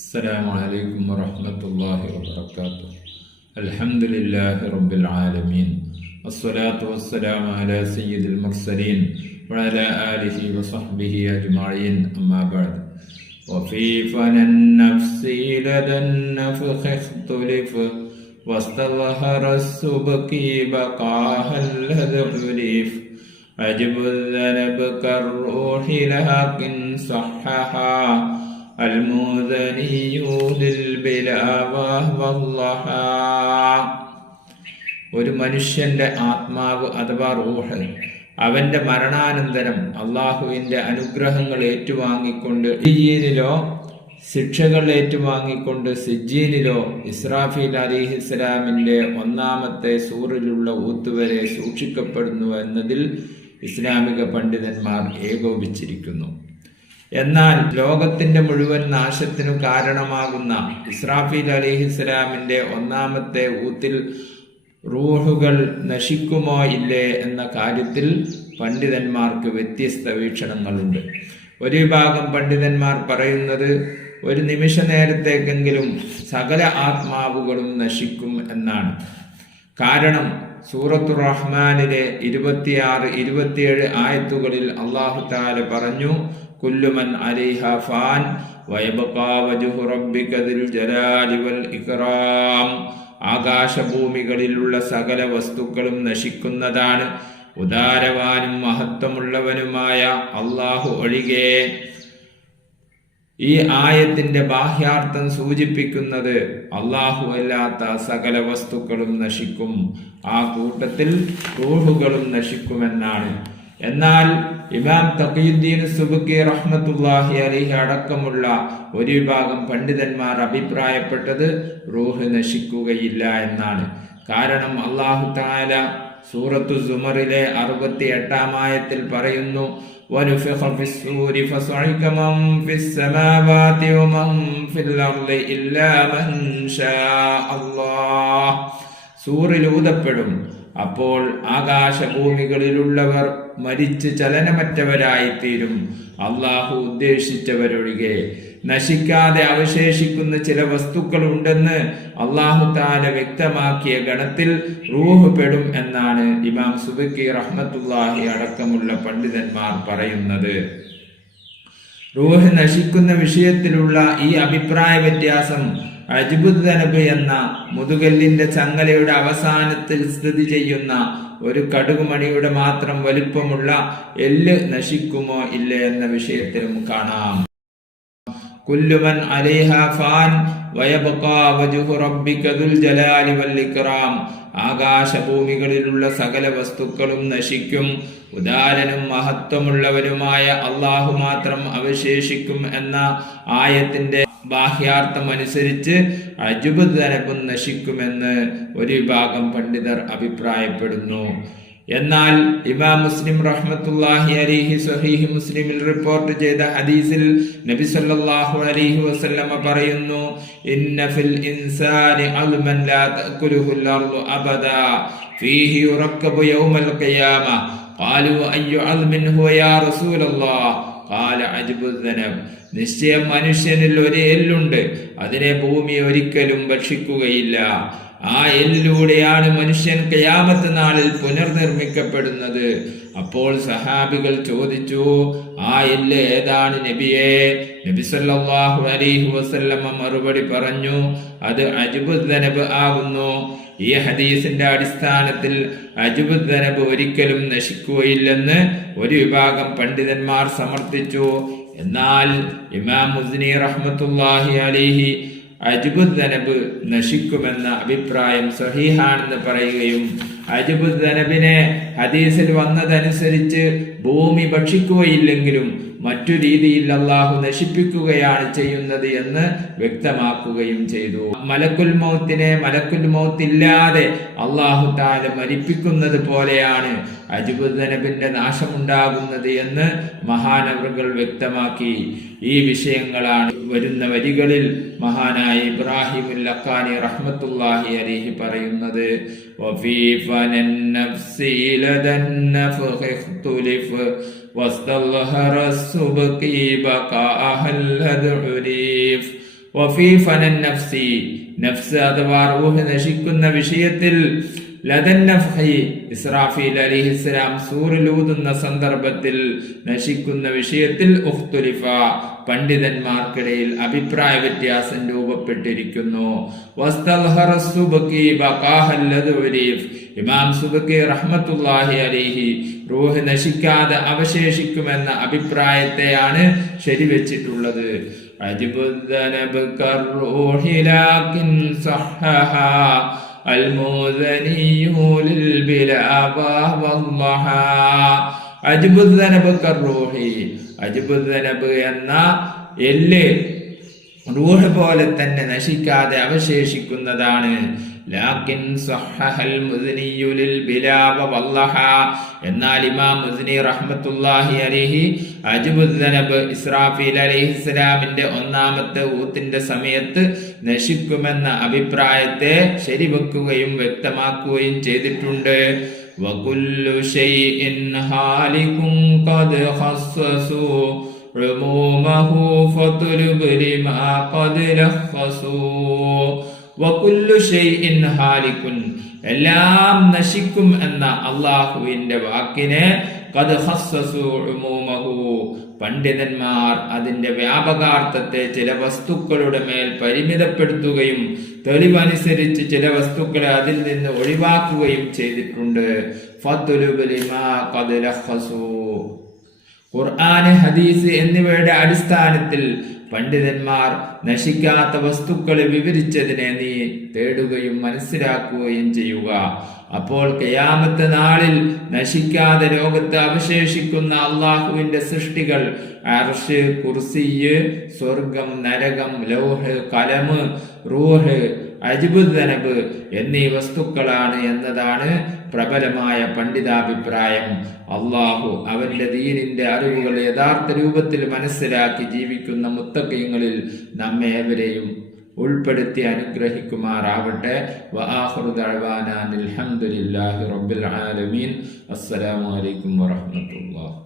السلام عليكم ورحمة الله وبركاته. الحمد لله رب العالمين، والصلاة والسلام على سيد المرسلين وعلى آله وصحبه أجمعين، أما بعد. وفي فن النفس لدى النفخ اختلف، واستظهر السبك بقاها الذي عرف. عجب الذنب كالروح لكن صحها المؤذني للبلا والله. ഒരു മനുഷ്യന്റെ ആത്മാവ് അഥവാ റൂഹ് അവന്റെ മരണാനന്തരം അള്ളാഹുവിന്റെ അനുഗ്രഹങ്ങൾ ഏറ്റുവാങ്ങിക്കൊണ്ട് സിജ്ജീനിലോ ശിക്ഷകൾ ഏറ്റുവാങ്ങിക്കൊണ്ട് സിജ്ജീനിലോ ഇസ്രാഫീൽ അലൈഹിസ്സലാമിന്റെ ഒന്നാമത്തെ സൂറിലുള്ള ഊത്തുവരെ സൂക്ഷിക്കപ്പെടുന്നു എന്നതിൽ ഇസ്ലാമിക പണ്ഡിതന്മാർ ഏകോപിച്ചിരിക്കുന്നു. എന്നാൽ ലോകത്തിന്റെ മുഴുവൻ നാശത്തിനു കാരണമാകുന്ന ഇസ്രാഫീൽ അലൈഹിസ്സലാമിന്റെ ഒന്നാമത്തെ ഊത്തിൽ റൂഹുകൾ നശിക്കുമോ ഇല്ലേ എന്ന കാര്യത്തിൽ പണ്ഡിതന്മാർക്ക് വ്യത്യസ്ത വീക്ഷണങ്ങളുണ്ട്. ഒരു വിഭാഗം പണ്ഡിതന്മാർ പറയുന്നത് ഒരു നിമിഷ നേരത്തേക്കെങ്കിലും സകല ആത്മാവുകളും നശിക്കും എന്നാണ്. കാരണം സൂറത്തു റഹ്മാനിലെ 26-27 ആയത്തുകളിൽ അല്ലാഹു തആല പറഞ്ഞു, കുല്ലുമൻ അലൈഹ ഫാൻ വയബ്ഖാ വജ്ഹു റബ്ബിക ദിൽ ജലാലി വൽ ഇക്റാം. ആകാശഭൂമികളിലുള്ള സകല വസ്തുക്കളും നശിക്കുന്നതാണ്, ഉദാരവാനും മഹത്വമുള്ളവനുമായ അല്ലാഹു ഒഴികെ. ഈ ആയത്തിന്റെ ബാഹ്യാർത്ഥം സൂചിപ്പിക്കുന്നത് അല്ലാഹു അല്ലാത്ത സകല വസ്തുക്കളും നശിക്കും, ആ കൂട്ടത്തിൽ റൂഹുകളും നശിക്കുമെന്നാണ്. എന്നാൽ ഇമാം തഖിയുദ്ദീൻ സുബ്കി റഹ്മത്തുള്ളാഹി അലൈഹി അടക്കമുള്ള ഒരു വിഭാഗം പണ്ഡിതന്മാർ അഭിപ്രായപ്പെട്ടത് റൂഹ് നശിക്കുകയില്ല എന്നാണ്. കാരണം അല്ലാഹു തആല സൂറത്തു സുമറിലെ 68-ാം ആയത്തിൽ പറയുന്നു, വനുഫിഖ ഫിസ്സൂരി ഫസഇക മൻ ഫിസ്സമാവാതി വമൻ ഫിൽ അർളി ഇല്ലാ മൻ ശാ അല്ലാഹ്. സൂറിൽ ഊതപ്പെടും, അപ്പോൾ ആകാശഭൂമികളിലുള്ളവർ മരിച്ച് ചലനമറ്റവരായിത്തീരും, അള്ളാഹു ഉദ്ദേശിച്ചവരൊഴികെ. നശിക്കാതെ അവശേഷിക്കുന്ന ചില വസ്തുക്കൾ ഉണ്ടെന്ന് അല്ലാഹു തആല വ്യക്തമാക്കിയ ഗണത്തിൽ റൂഹ് പെടും എന്നാണ് ഇമാം സുബ്കി റഹ്മത്തുള്ളാഹി അടക്കമുള്ള പണ്ഡിതന്മാർ പറയുന്നത്. റൂഹ് നശിക്കുന്ന വിഷയത്തിലുള്ള ഈ അഭിപ്രായ വ്യത്യാസം അജ്ബുദ്ദനബ് എന്ന മുതുകല്ലിന്റെ ചങ്ങലയുടെ അവസാനത്തിൽ സ്ഥിതി ചെയ്യുന്ന ഒരു കടുകുമണിയുടെ മാത്രം വലിപ്പമുള്ള എല്ല് നശിക്കുമോ ഇല്ലേ എന്ന വിഷയത്തിലും കാണാം. കുല്ലുമൻ അലൈഹ ഫാൻ വയബ്ഖാ വജ്ഹു റബ്ബിക ദുൽ ജലാലി വൽ ഇക്റാം. ആകാശഭൂമികളിലുള്ള സകല വസ്തുക്കളും നശിക്കും, ഉദാരനും മഹത്വമുള്ളവനുമായ അല്ലാഹു മാത്രം അവശേഷിക്കും എന്ന ആയത്തിന്റെ ബാഹ്യാർത്ഥം അനുസരിച്ച് അജ്ബുദ്ദനബും നശിക്കുമെന്ന് ഒരു വിഭാഗം പണ്ഡിതർ അഭിപ്രായപ്പെടുന്നു. എന്നാൽ ഇമാം മുസ്ലിം റഹ്മത്തുള്ളാഹി അലൈഹി സ്വഹീഹ് മുസ്ലിമിൽ റിപ്പോർട്ട് ചെയ്ത ഹദീസിൽ നബി സല്ലല്ലാഹു അലൈഹി വസല്ലമ പറയുന്നു, ഇന്ന ഫിൽ ഇൻസാനി അൽമൻ ലാ തഅകുലുഹുൽ അർളു അബദാ ഫീഹി യുറക്കബു യൗമൽ ഖിയാമ. ഖാലു അയ്യു അൽമിൻ ഹുവ യാ റസൂലല്ലാഹ്? ഖാല അജ്ബുദ്ദനബ്. നിശ്ചയം മനുഷ്യനിൽ ഒരു എല്ലുണ്ട്, അതിനെ ഭൂമി ഒരിക്കലും ഭക്ഷിക്കുകയില്ല. ആ എല്ലിലൂടെയാണ് മനുഷ്യൻ ഖിയാമത്ത് നാളിൽ പുനർനിർമ്മിക്കപ്പെടുന്നത്. അപ്പോൾ സഹാബികൾ ചോദിച്ചു, ആ എല്ല് ഏതാണ് നബിയേ? നബി സല്ലല്ലാഹു അലൈഹി വസല്ലമ മറുപടി പറഞ്ഞു, അത് അജ്ബുദ്ദനബ് ആകുന്നു. ഈ ഹദീസിന്റെ അടിസ്ഥാനത്തിൽ അജ്ബുദ്ദനബ് ഒരിക്കലും നശിക്കുകയില്ലെന്ന് ഒരു വിഭാഗം പണ്ഡിതന്മാർ സമർത്ഥിച്ചു. എന്നാൽ ഇമാം മുസ്നി റഹ്മത്തുള്ളാഹി അലൈഹി അജ്ബുദ്ദനബ് നശിക്കുമെന്ന അഭിപ്രായം സഹീഹാണെന്ന് പറയുകയും അജ്ബുദ്ദനബിനെ ഹദീസിൽ വന്നതനുസരിച്ച് ഭൂമി ഭക്ഷിക്കുകയില്ലെങ്കിലും മറ്റു രീതിയിൽ അല്ലാഹു നശിപ്പിക്കുകയാണ് ചെയ്യുന്നത് എന്ന് വ്യക്തമാക്കുകയും ചെയ്തു. മലക്കുൽ മൗത്തിനെ മലക്കുൽ മൗത്ത് ഇല്ലാതെ അല്ലാഹു തആല മരിപ്പിക്കുന്നത് പോലെയാണ് അജ്ബുദ്ദനബിന്റെ നാശമുണ്ടാകുന്നത് എന്ന് മഹാനവറുകൾ വ്യക്തമാക്കി. ഈ വിഷയങ്ങളാണ് വരുന്ന വരികളിൽ മഹാനായ ഇബ്രാഹിമുൽ ലഖാനി റഹ്മത്തുള്ളാഹി അലൈഹി പറയുന്നത്. വഫീ ഫനൻ നഫ്സി ലദൻ നഫഖ് ഇഖ്തുലിഫ് واستظهر السبكي بقاءها الهدعريف വഫീ ഫനൻ നഫ്സി, നഫ്സ് അഥവാ റൂഹ് നശിക്കുന്ന വിഷയത്തിൽ ലദൻ നഫ്ഹി, ഇസ്രാഫീൽ അലൈഹിസ്സലാം സൂറിൽ ഊതുന്ന സന്ദർഭത്തിൽ നശിക്കുന്ന വിഷയത്തിൽ ഉഖ്തുലിഫ, പണ്ഡിതന്മാർക്കിടയിൽ അഭിപ്രായ വ്യത്യാസം രൂപപ്പെട്ടിരിക്കുന്നു. വസ്തൽഹറ സുബ്കി ബഖാഹൽ ലദുരീഫ്, ഇമാം സുബ്കി റഹ്മത്തുള്ളാഹി അലൈഹി റൂഹ് നശിക്കാതെ അവശേഷിക്കുമെന്ന അഭിപ്രായത്തെയാണ് ശരിവെച്ചിട്ടുള്ളത്. അജ്ബുദ്ദനബ് കർറൂഹി ലാകിൻ സഹഹ അൽമുദനിയു ലിൽബിലാബ വല്ലഹ. അജ്ബുദ്ദനബ് കർറൂഹി, അജ്ബുദ്ദനബ് എന്ന എല്ല് റൂഹ് പോലെ തന്നെ നശിക്കാതെ അവശേഷിക്കുന്നതാണ്. ലാകിൻ സഹഹൽ മുസ്നിയു ലിൽബിലാബ വല്ലഹ, എന്നാൽ ഇമാം മുസ്നി റഹ്മത്തുള്ളാഹി അലൈഹി അജ്ബുദ്ദനബ് ഇസ്രാഫീൽ അലൈഹിസ്സലാമിന്റെ ഒന്നാമത്തെ ഊത്തിന്റെ സമയത്ത് നശിക്കുമെന്ന അഭിപ്രായത്തെ ശരിവെക്കുകയും വ്യക്തമാക്കുകയും ചെയ്തിട്ടുണ്ട്. വകുല്ലു ശൈഇൻ ഹാലികുൻ ഖദ് ഖസ്സസു ഉമൂമഹു ഫതുലുബ് ലിമാ ഖദ് ലഖസു. വകുല്ലു ശൈഇൻ ഹാലികുൻ, എല്ലാം നശിക്കും എന്ന അല്ലാഹുവിന്റെ വാക്കിനെ ഖദ് ഖസ്സസു ഉമൂമഹു, പണ്ഡിതന്മാർ അതിന്റെ വ്യാപകാർത്ഥത്തെ ചില വസ്തുക്കളുടെ മേൽ പരിമിതപ്പെടുത്തുകയും തെളിവനുസരിച്ച് ചില വസ്തുക്കളെ അതിൽ നിന്ന് ഒഴിവാക്കുകയും ചെയ്തിട്ടുണ്ട്. ഫതുലുബ് ലിമാ ഖദ് ലഖസു, ഖുർആന്, ഹദീസ് എന്നിവയുടെ അടിസ്ഥാനത്തിൽ പണ്ഡിതന്മാർ നശിക്കാത്ത വസ്തുക്കളെ വിവരിച്ചതിനെ നീ തേടുകയും മനസ്സിലാക്കുകയും ചെയ്യുക. അപ്പോൾ ഖിയാമത്ത് നാളിൽ നശിക്കാതെ ലോകത്ത് അവശേഷിക്കുന്ന അള്ളാഹുവിന്റെ സൃഷ്ടികൾ അർശ്, കുർസിയ്, സ്വർഗം, നരകം, ലൗഹ്, കലമ്, റൂഹ്, അജ്ബുദ്ദനബ് എന്നീ വസ്തുക്കളാണ് എന്നതാണ് പ്രബലമായ പണ്ഡിതാഭിപ്രായം. അള്ളാഹു അവന്റെ ദീനിന്റെ അറിവുകൾ യഥാർത്ഥ രൂപത്തിൽ മനസ്സിലാക്കി ജീവിക്കുന്ന മുത്തഖീങ്ങളിൽ നമ്മേവരെയും ഉൾപ്പെടുത്തി അനുഗ്രഹിക്കുമാറാവട്ടെ. വആഖിറു ദഅ്വാനാ അൽഹംദുലില്ലാഹി റബ്ബിൽ ആലമീൻ. അസ്സലാമു അലൈക്കും വറഹ്മത്തുള്ളാഹി.